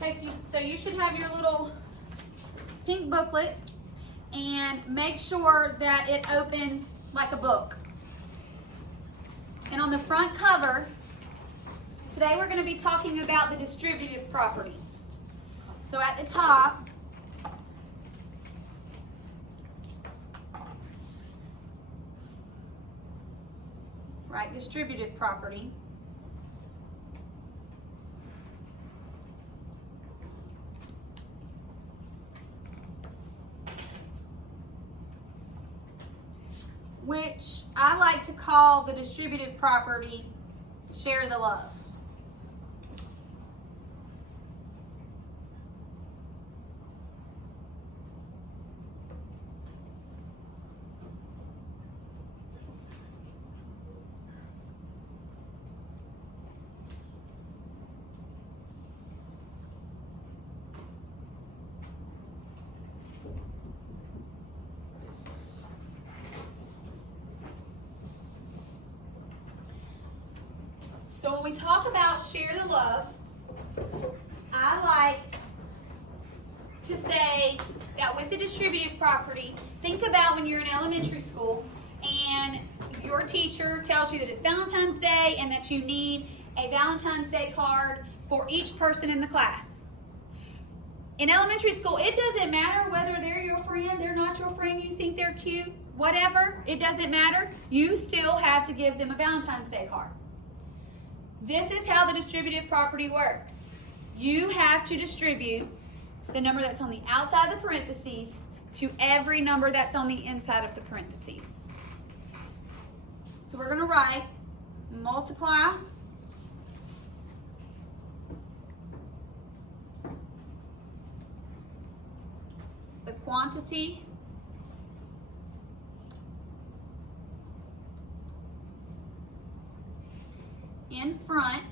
Okay, so you should have your little pink booklet, and make sure that it opens like a book. And on the front cover, today we're going to be talking about the distributive property. So at the top, right, distributive property. Which I like to call the distributive property share the love. So when we talk about share the love, I like to say that with the distributive property, think about when you're in elementary school and your teacher tells you that it's Valentine's Day and that you need a Valentine's Day card for each person in the class. In elementary school, it doesn't matter whether they're your friend, they're not your friend, you think they're cute, whatever, it doesn't matter. You still have to give them a Valentine's Day card. This is how the distributive property works. You have to distribute the number that's on the outside of the parentheses to every number that's on the inside of the parentheses. So we're going to write multiply the quantity in front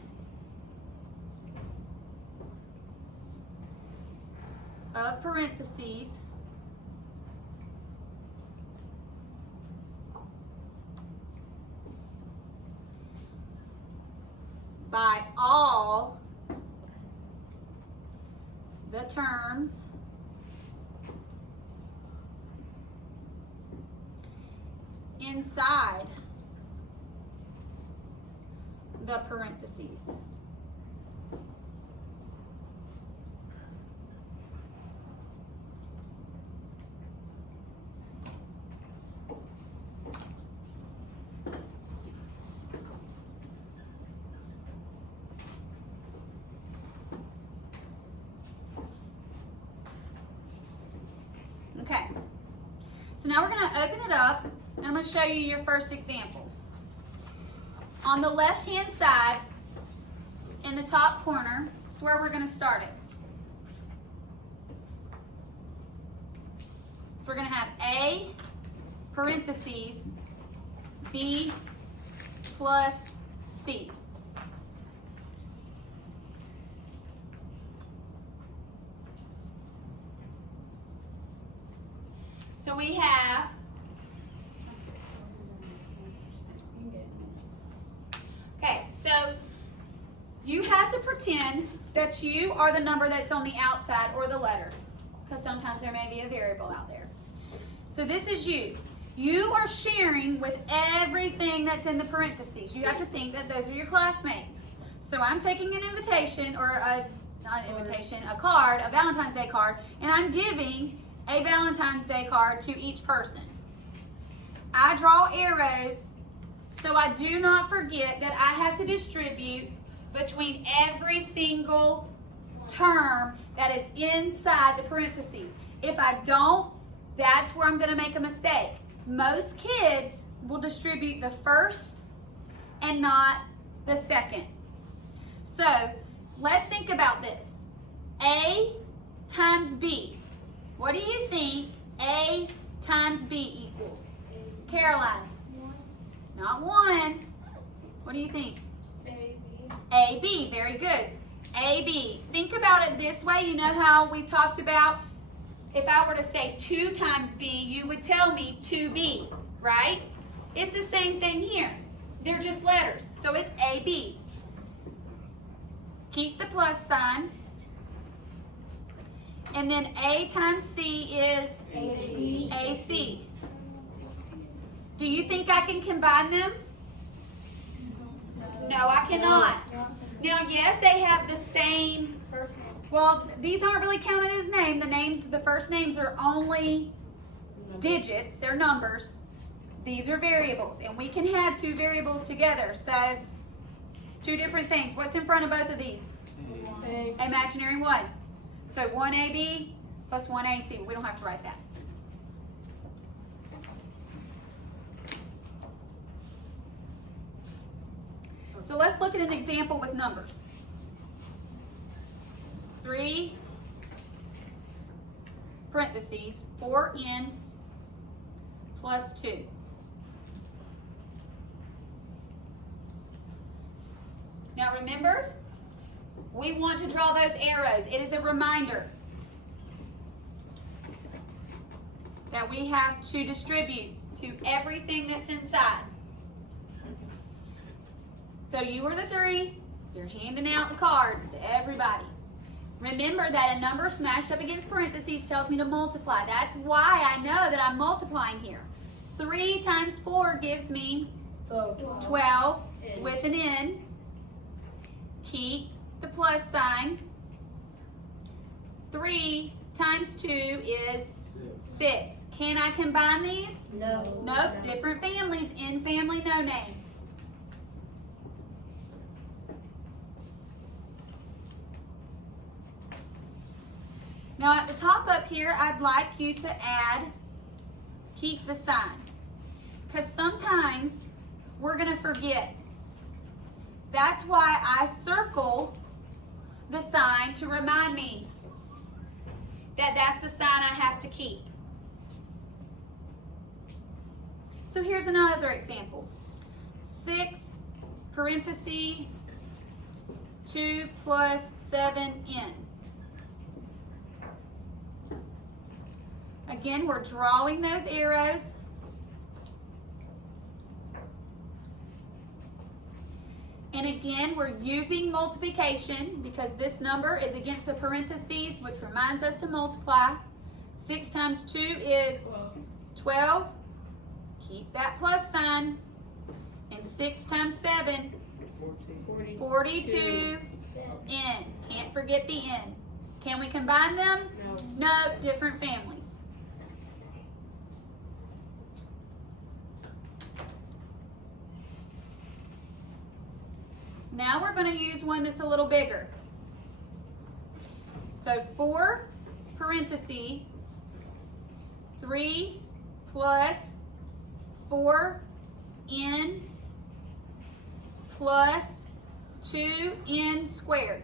of parentheses by all the terms inside the parentheses. Okay, so now we're going to open it up and I'm going to show you your first example. On the left-hand side, in the top corner, is where we're going to start it. So we're going to have A, parentheses, B plus C. So we have so you have to pretend that you are the number that's on the outside or the letter, because sometimes there may be a variable out there. So this is you. You are sharing with everything that's in the parentheses. You have to think that those are your classmates. So I'm taking an invitation, or not an invitation, a card, a Valentine's Day card, and I'm giving a Valentine's Day card to each person. I draw arrows so I do not forget that I have to distribute between every single term that is inside the parentheses. If I don't, that's where I'm going to make a mistake. Most kids will distribute the first and not the second. So let's think about this. A times B. What do you think A times B equals? Caroline? Not 1. What do you think? AB. AB, very good. AB. Think about it this way. You know how we talked about if I were to say 2 times B, you would tell me 2B, right? It's the same thing here. They're just letters, so it's AB. Keep the plus sign. And then A times C is AC. AC. Do you think I can combine them? No, I cannot. Now, yes, they have the same, well, these aren't really counted as names. The first names are only digits, they're numbers. These are variables, and we can have two variables together. So, two different things. What's in front of both of these? Imaginary 1. So 1AB plus 1AC. We don't have to write that. So let's look at an example with numbers. 3 parentheses 4n plus 2. Now remember, we want to draw those arrows. It is a reminder that we have to distribute to everything that's inside. So you are the 3, you're handing out the cards to everybody. Remember that a number smashed up against parentheses tells me to multiply. That's why I know that I'm multiplying here. 3 times 4 gives me 12 with an N. Keep the plus sign. 3 times 2 is 6. Can I combine these? No. Nope, different families. In family, no name. Now at the top up here, I'd like you to add, keep the sign. Because sometimes we're going to forget. That's why I circle the sign to remind me that that's the sign I have to keep. So here's another example. 6 parentheses 2 plus 7n. Again, we're drawing those arrows. And again, we're using multiplication because this number is against a parentheses, which reminds us to multiply. 6 times 2 is 12. Keep that plus sign. And 6 times 7, 42 n. Can't forget the n. Can we combine them? No. No, different families. Now we're going to use one that's a little bigger. So 4 parentheses 3 plus 4n plus 2n squared.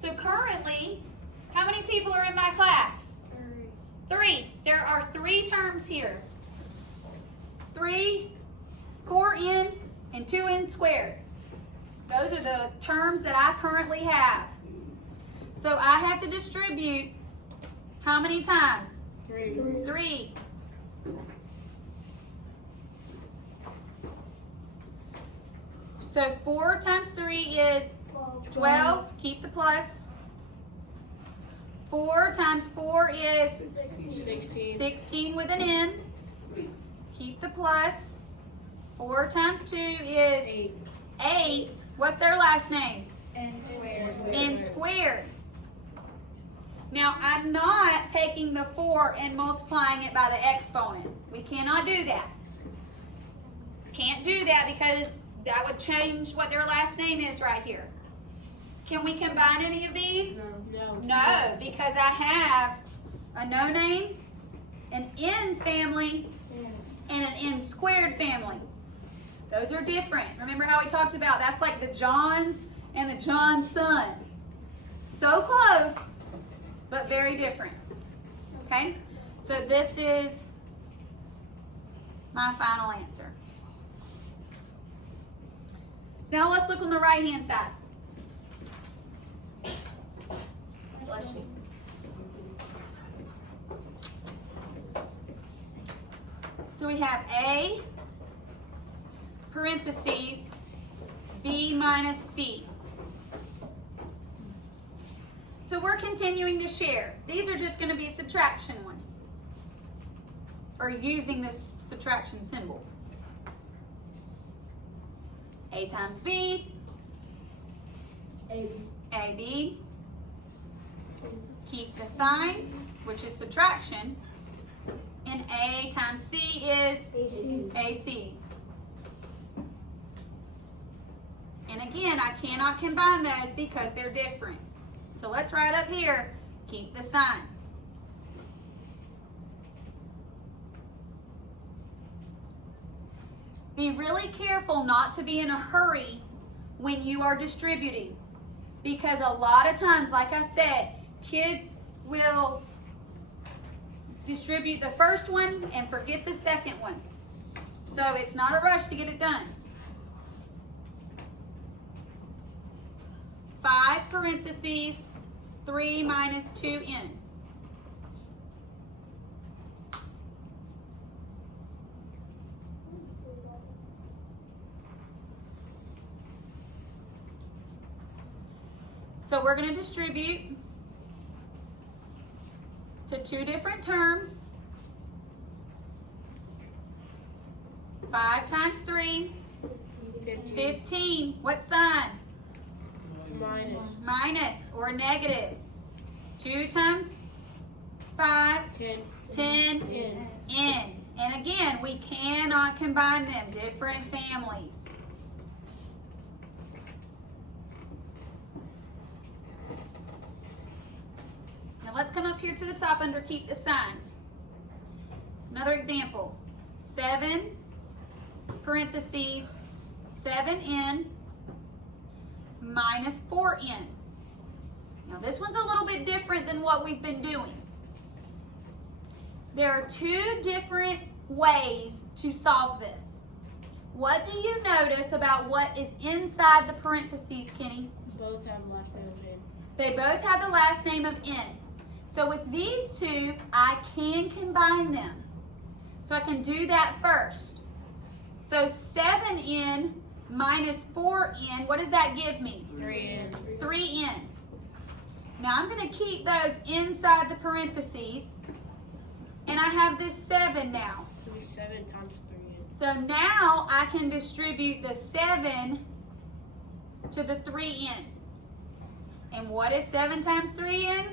So currently, how many people are in my class? 3. There are 3 terms here. 3, 4n, and 2n squared. Those are the terms that I currently have. So I have to distribute how many times? 3. So 4 times 3 is 12. Keep the plus. 4 times 4 is 16 with an N. Keep the plus. 4 times 2 is 8. What's their last name? N squared. Now, I'm not taking the 4 and multiplying it by the exponent. We cannot do that. Can't do that because that would change what their last name is right here. Can we combine any of these? No, because I have a no name, an N family, and an N squared family. Those are different. Remember how we talked about that's like the Johns and the John's son. So close, but very different. Okay? So this is my final answer. So now let's look on the right-hand side. Bless you. So we have A, parentheses, B minus C. So we're continuing to share. These are just going to be subtraction ones, or using this subtraction symbol. A times B, AB, keep the sign, which is subtraction, and A times C is AC. And again, I cannot combine those because they're different. So let's write up here, keep the sign. Be really careful not to be in a hurry when you are distributing, because a lot of times, like I said, kids will distribute the first one and forget the second one. So it's not a rush to get it done. 5 parentheses, 3 minus 2n. So we're going to distribute to 2 different terms. 5 times 3, 15. What sign? Minus or negative. 2 times 5, 10, n. And again, we cannot combine them, different families. Now let's come up here to the top under keep the sign. Another example. 7 parentheses 7n minus 4n. Now this one's a little bit different than what we've been doing. There are 2 different ways to solve this. What do you notice about what is inside the parentheses, Kenny? Both have the last name of N. They both have the last name of N. So with these 2, I can combine them. So I can do that first. So 7n minus 4n, what does that give me? 3n. 3n. Now I'm going to keep those inside the parentheses, and I have this 7 now. So it's 7 times 3n. So now I can distribute the 7 to the 3n. And what is 7 times 3n?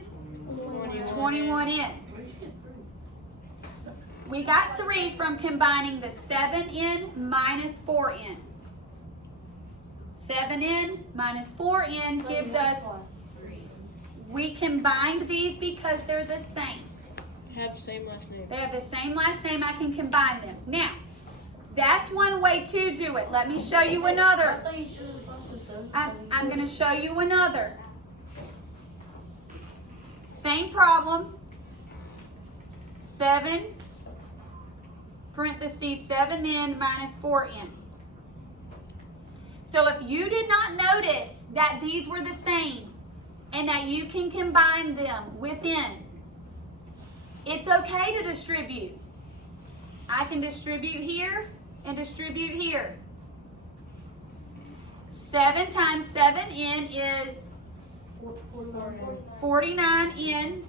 21n. We got 3 from combining the 7n minus 4n. 7n minus 4n gives us, we combined these because they're the same. Have the same last name. They have the same last name, I can combine them. Now, that's one way to do it. Let me show you another. I'm going to show you another. Same problem. 7 parentheses 7n minus 4n. So if you did not notice that these were the same and that you can combine them within, it's okay to distribute. I can distribute here and distribute here. 7 times 7n is 49n.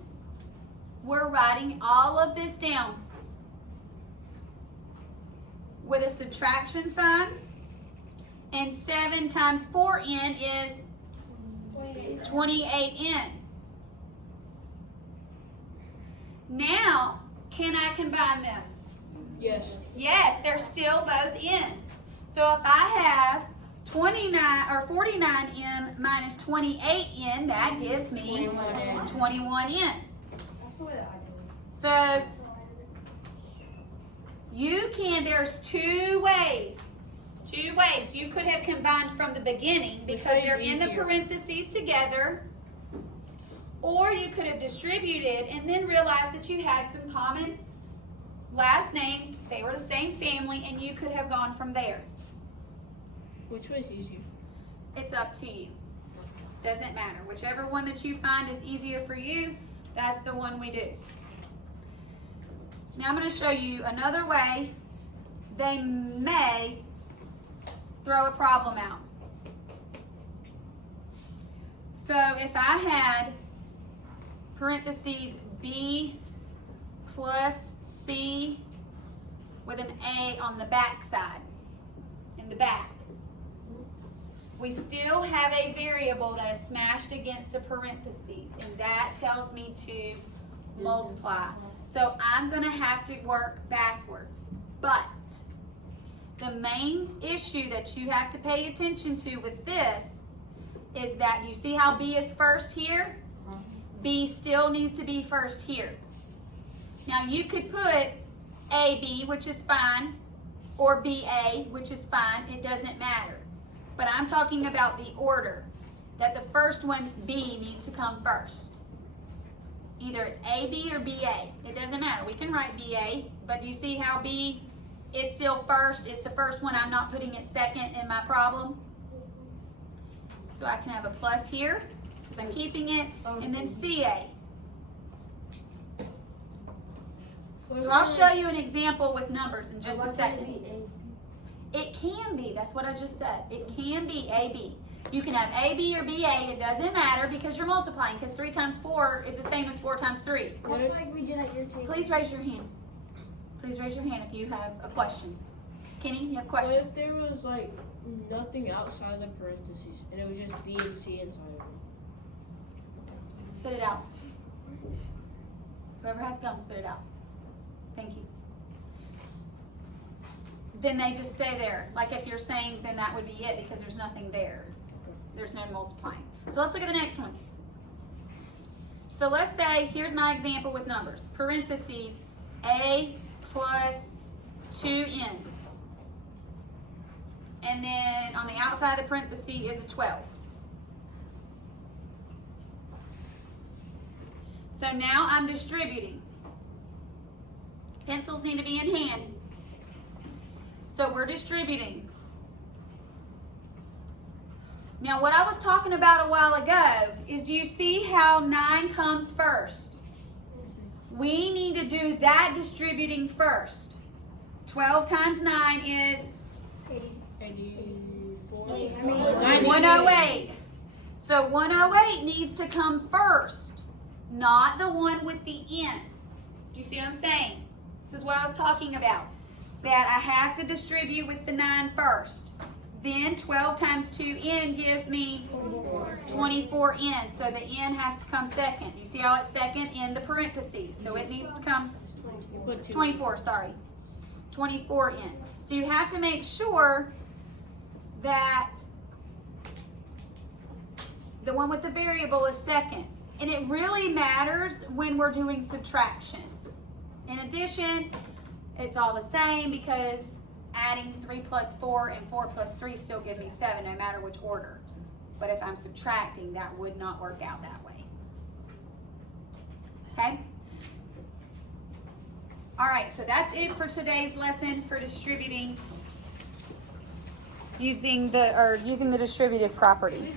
We're writing all of this down with a subtraction sign. And 7 times 4n is 28n. Now, can I combine them? Yes. Yes, they're still both n's. So if I have 49n minus 28n, that gives me 21n. So you can, there's 2 ways. 2 ways. You could have combined from the beginning because they're in the parentheses together. Or you could have distributed and then realized that you had some common last names. They were the same family, and you could have gone from there. Which way is easier? It's up to you. Doesn't matter. Whichever one that you find is easier for you, that's the one we do. Now I'm going to show you another way they may throw a problem out. So if I had parentheses B plus C with an A on the back side, in the back, we still have a variable that is smashed against a parentheses, and that tells me to multiply. So I'm going to have to work backwards. But the main issue that you have to pay attention to with this is that you see how B is first here? B still needs to be first here. Now you could put AB, which is fine, or BA, which is fine. It doesn't matter. But I'm talking about the order, that the first one, B, needs to come first. Either it's AB or BA. It doesn't matter. We can write BA, but you see how B is still first? It's the first one. I'm not putting it second in my problem. So I can have a plus here, because I'm keeping it, and then CA. So I'll show you an example with numbers in just a second. It can be, that's what I just said. It can be AB. You can have AB or BA, it doesn't matter because you're multiplying, because 3 times 4 is the same as 4 times 3. That's like we did at your table. Please raise your hand. Please raise your hand if you have a question. Kenny, you have a What question? if there was like nothing outside of the parentheses and it was just B and C inside of it? Spit it out. Whoever has gum, spit it out. Thank you. Then they just stay there. Like if you're saying, then that would be it because there's nothing there. There's no multiplying. So let's look at the next one. So let's say, here's my example with numbers. Parentheses, A plus 2N. And then on the outside of the parentheses is a 12. So now I'm distributing. Pencils need to be in hand. So we're distributing. Now what I was talking about a while ago is, do you see how 9 comes first? We need to do that distributing first. 12 times 9 is 84. 108. So 108 needs to come first, not the one with the N. Do you see what I'm saying? This is what I was talking about. That I have to distribute with the 9 first. Then 12 times 2N gives me 24N. So the N has to come second. You see how it's second in the parentheses. So it needs to come 24, sorry. 24N. So you have to make sure that the one with the variable is second. And it really matters when we're doing subtraction. In addition, it's all the same because adding 3 plus 4 and 4 plus 3 still give me 7 no matter which order. But if I'm subtracting, that would not work out that way. Okay? All right, so that's it for today's lesson for distributing using the distributive property.